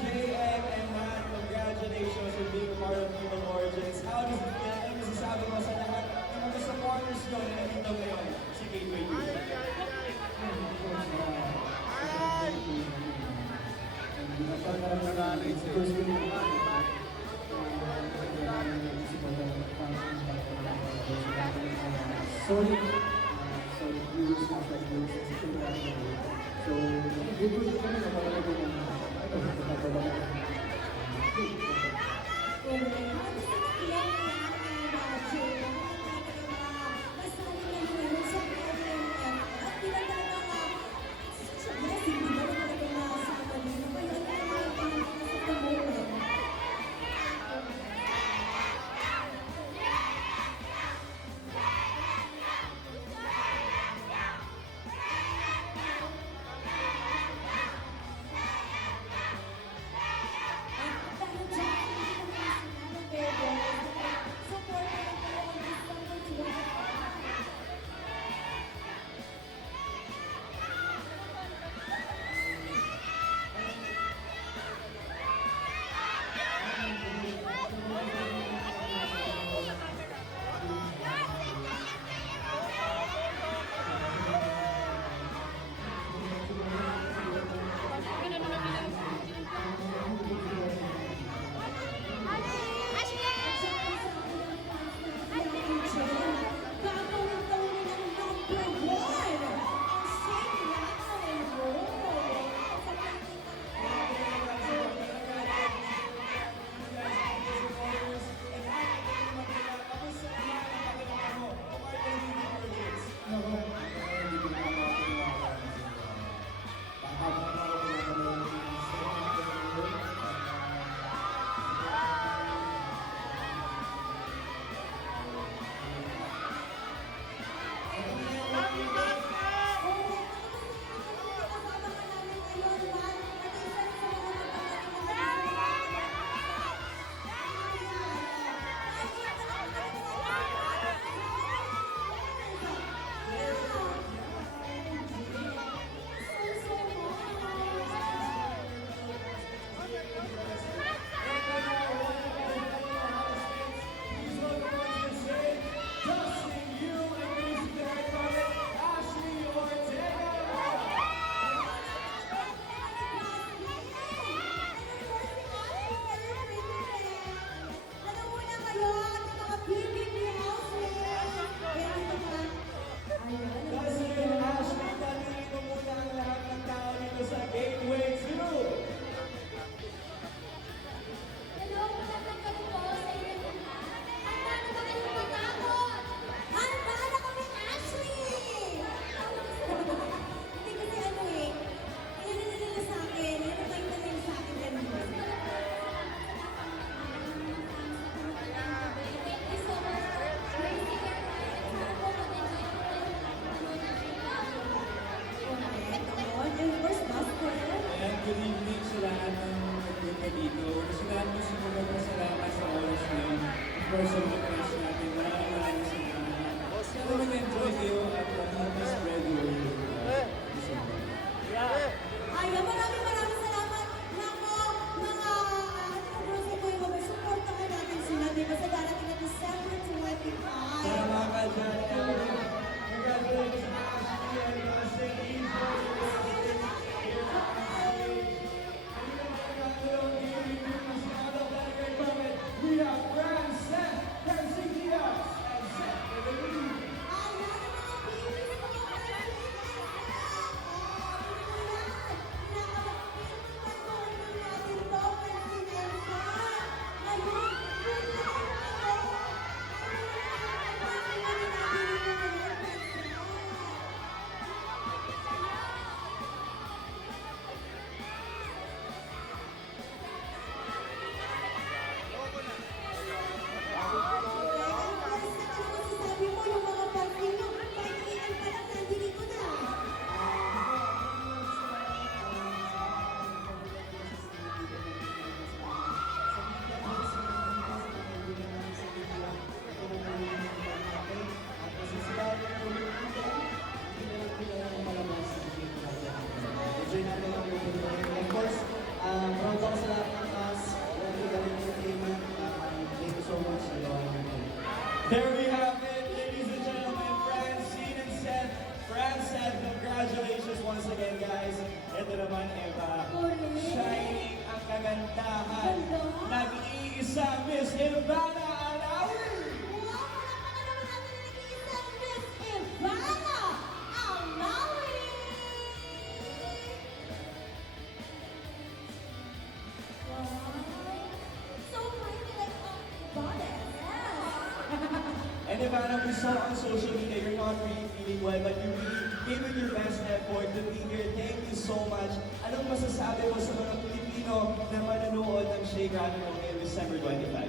JM and Matt, congratulations for being a part of Evil Origins. How does it feel? Ano masasabi mo sa lahat ng mga supporters nyo na nandito ngayon sa Gateway 2? Solid views, solid views, so, good kami na pala ko ng good evening sa lahat ng nagpunta dito. Gusto namin magpasalamat sa oras na yun. Of course, sa mga crush natin, maraming salamat. Sana mag-enjoy kayo at help us spread your Ayan, maraming salamat. Nako, mga girls ko yung mag-supportahan natin sila, di ba, sa darating na December 25. Tama ka dyan, everyone. Congratulations sa Ashley and we have Grand Seth, Dancing Diaz, and Seth in the lead. Of course, proud ako sa naman, Eva. Correct. Shining ang kagandahan. Ganda. Nag-iisa, Miss Ivana Alawi! Wow! Palakpakan naman natin ang nag-iisang Miss Ivana Alawi! Wow! So pretty, like a goddess. Yes. And Ivana, we saw on social media you're not really feeling well, but you really gave it your best effort to be here. Thank you so much. Anong masasabi mo sa mga Pilipino na manonood ng Shake Rattle ngayong December 25?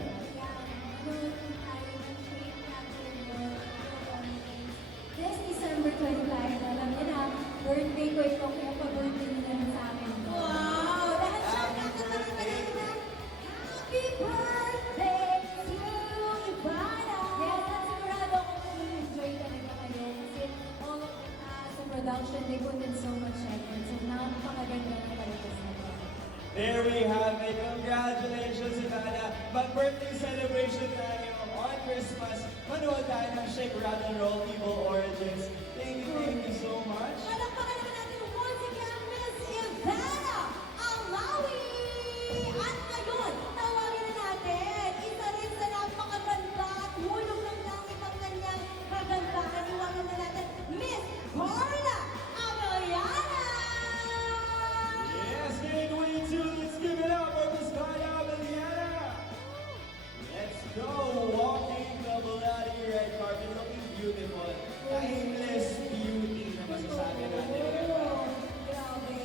This December 25, alam niyo na, birthday ko ito, kaya pa-birthday niyo na rin sa akin. Wow! Lahat siya kakatarin na Happy birthday to Ivana! Yes, at sigurado ako kung enjoy talaga kayo kasi all of the cast, the production, they put in so much effort. So, napakaganda na kayo sa There we have it. Congratulations, Ivana. Mag-birthday celebration tayo on Christmas. Manood tayo ng Shake, Rattle, Roll, Evil Origins. Thank you so much. Palakpakan naman natin once again, Miss Ivana Alawi! At ngayon, tawagin na natin, isa rin sa napakaganda at hulog ng langit ang kanyang kagandahan. Iwanan na natin, Miss Carla Abellana! Yes, can't wait to. Let's give it up for Miss Carla Abellana. Let's go. Walking the bloody red carpet, looking beautiful. Timeless beauty na masasabi natin. Oo, grabe.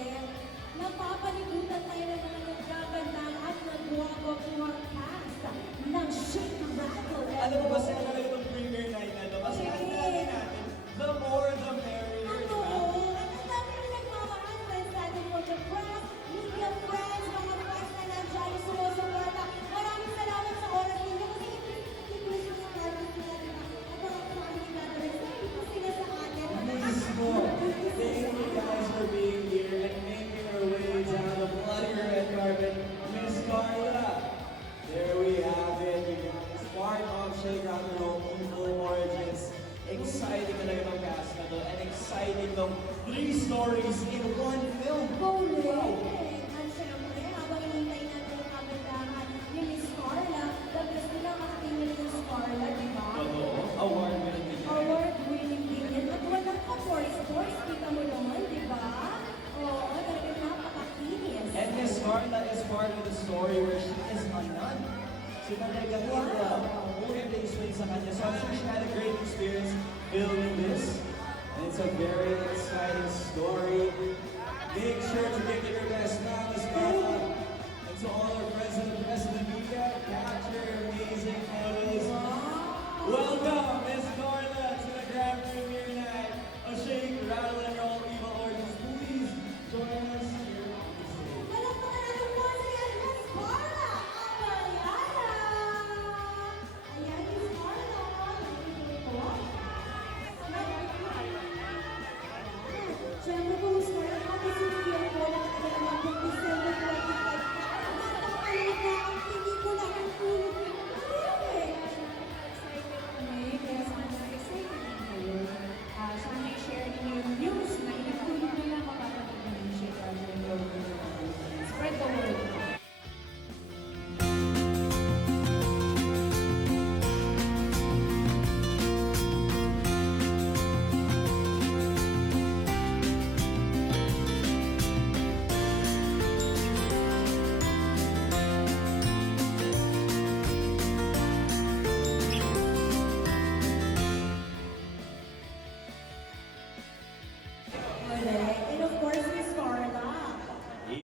Napapaligutan tayo ng mga nagkagandang at nagwawag-wag cast ng Shake, Rattle, and Alam mo ba Roll. saan talaga itong premiere night na ito? Kasi ang dami natin, the more the merrier, di ba? Oo, at ang dami rin nagmamahal friends natin from the press, media friends, mga friends na nandiyan yung sumusuporta. Maraming salamat sa oras ninyo kasi ito yung mga artist natin at mga family natin. Hindi po sila sa atin. Mismo. Thank you guys for being here and making our way down the bloody red carpet. Miss Carla, there we have it. You guys, part of Shake, Rattle, Roll, Evil Origins. Exciting talaga ng cast na to and exciting ng 3 stories in one film. Correct! At syempre, habang hinintay natin ang kagandahan ni Miss Carla, the best nila makatingin ng Carla, di ba? Totoo. Award-winning din yan. Award-winning din yan. At walang ka-force-force, kita mo naman, di ba? Oo, talagang napaka-kinis. And Miss Carla is part of the story where she is a nun. So talagang holy placement sa kanya. So I'm sure she had a great experience filming this. And it's a very exciting story. Make sure to give it your best now, Miss Carla. And to all our friends and the rest of the media, capture amazing photos. Welcome, Miss